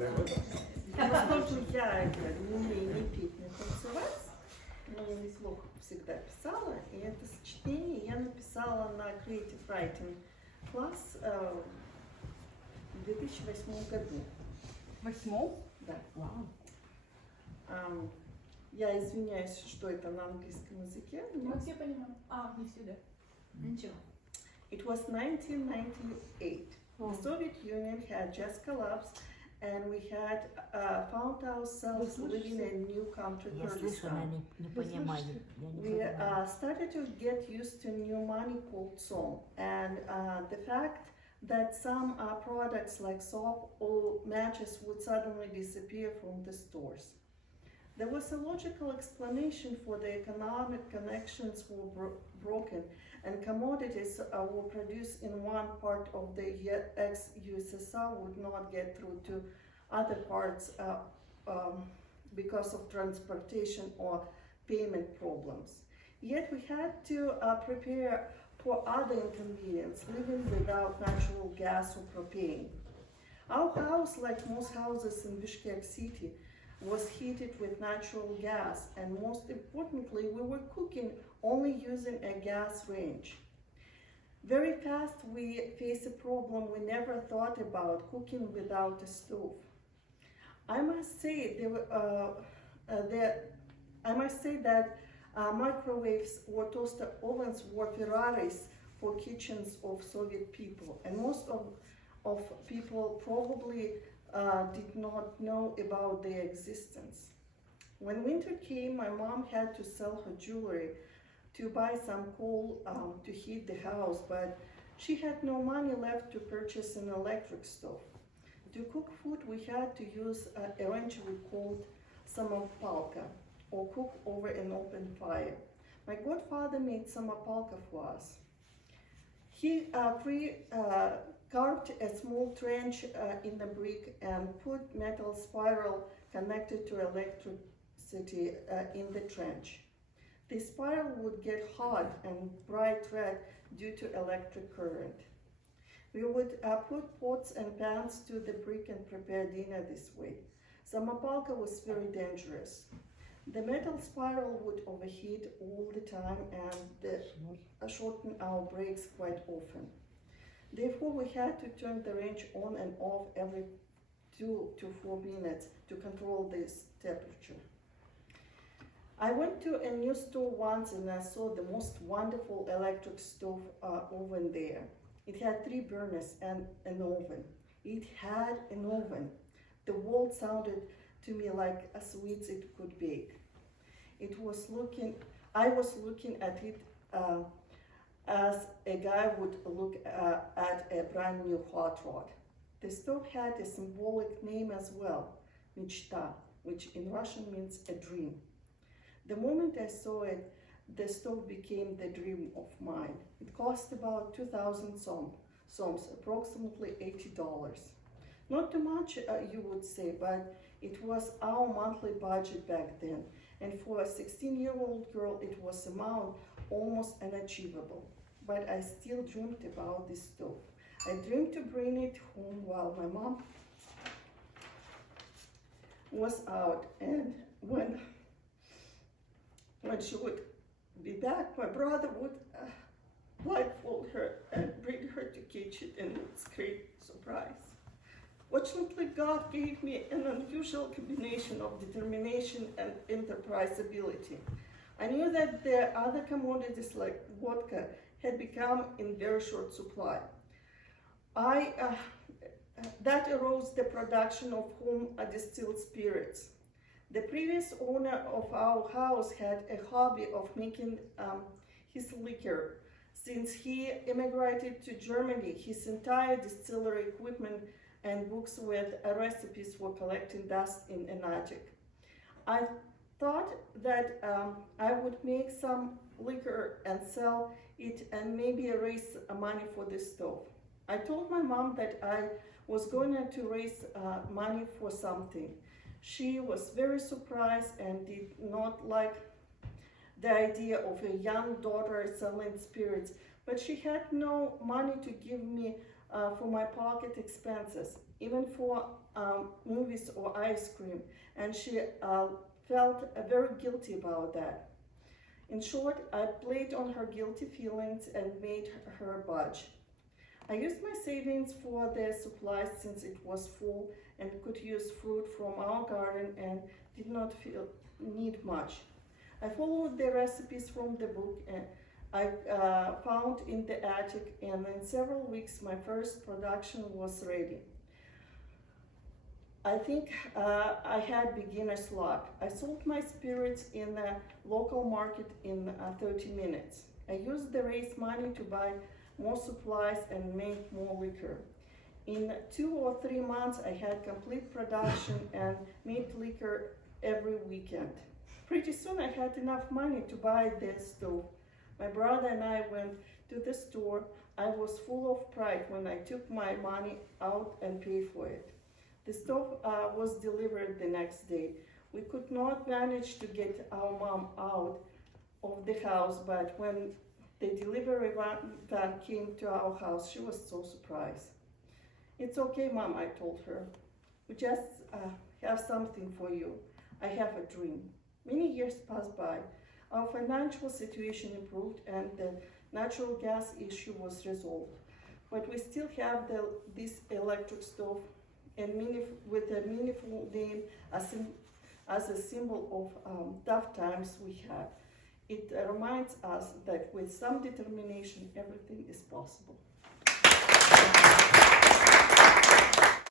Поскольку я не умею ни петь, ни танцевать, но я неплохо всегда писала, и это сочетение я написала на Creative Writing класс в 2008 году. Восьмом? Да. Вау. Я извиняюсь, что это на английском языке. Мы все понимаем. Не сюда. Ничего. It was 1998. The Soviet Union had just collapsed, and we had found ourselves living in a new country, Я слышу, она Kyrgyzstan. не понимает. Я не We понимаю. started to get used to new money called song, and the fact that some products like soap or matches would suddenly disappear from the stores. There was a logical explanation for the economic connections were broken, and commodities were produced in one part of the ex-USSR would not get through to other parts because of transportation or payment problems. Yet we had to prepare for other inconvenience, living without natural gas or propane. Our house, like most houses in Bishkek city, was heated with natural gas, and most importantly, we were cooking only using a gas range. Very fast we faced a problem we never thought about: cooking without a stove. I must say that microwaves or toaster ovens were Ferraris for kitchens of Soviet people, and most of people probably did not know about their existence. When winter came, my mom had to sell her jewelry to buy some coal to heat the house, but she had no money left to purchase an electric stove. To cook food, we had to use a range we called samopalka, or cook over an open fire. My godfather made samopalka for us. He carved a small trench in the brick and put metal spiral connected to electricity in the trench. The spiral would get hot and bright red due to electric current. We would put pots and pans to the brick and prepare dinner this way. Samopalka was very dangerous. The metal spiral would overheat all the time and shorten our breaks quite often. Therefore, we had to turn the range on and off every 2 to 4 minutes to control this temperature. I went to a new store once and I saw the most wonderful electric stove oven there. It had 3 burners and an oven. It had an oven. The world sounded to me like a sweets it could bake. I was looking at it as a guy would look at a brand new hot rod. The stove had a symbolic name as well, Michta, which in Russian means a dream. The moment I saw it, the stove became the dream of mine. It cost about 2,000 soms, approximately $80. Not too much, you would say, but it was our monthly budget back then. And for a 16-year-old girl, it was amount almost unachievable. But I still dreamed about this stove. I dreamed to bring it home while my mom was out, and when she would be back, my brother would blindfold her and bring her to kitchen, and it was a great surprise. Fortunately, God gave me an unusual combination of determination and enterprise ability. I knew that the other commodities like vodka had become in very short supply. That arose the production of home distilled spirits. The previous owner of our house had a hobby of making his liquor. Since he immigrated to Germany, his entire distillery equipment and books with recipes were collecting dust in an attic. I thought that I would make some liquor and sell it and maybe raise money for the stove. I told my mom that I was going to raise money for something. She was very surprised and did not like the idea of a young daughter selling spirits, but she had no money to give me for my pocket expenses. even for movies or ice cream, and she felt very guilty about that. In short, I played on her guilty feelings and made her budge. I used my savings for the supplies since it was full and could use fruit from our garden and did not need much. I followed the recipes from the book and I found in the attic, and in several weeks my first production was ready. I think I had beginner's luck. I sold my spirits in a local market in 30 minutes. I used the raised money to buy more supplies and make more liquor. In 2 or 3 months, I had complete production and made liquor every weekend. Pretty soon, I had enough money to buy the stove. My brother and I went to the store. I was full of pride when I took my money out and paid for it. The stove was delivered the next day. We could not manage to get our mom out of the house, but when the delivery van came to our house, she was so surprised. "It's okay, Mom," I told her. "We just have something for you. I have a dream." Many years passed by. Our financial situation improved and the natural gas issue was resolved. But we still have this electric stove and with a meaningful name as a symbol of tough times we had. It reminds us that with some determination, everything is possible.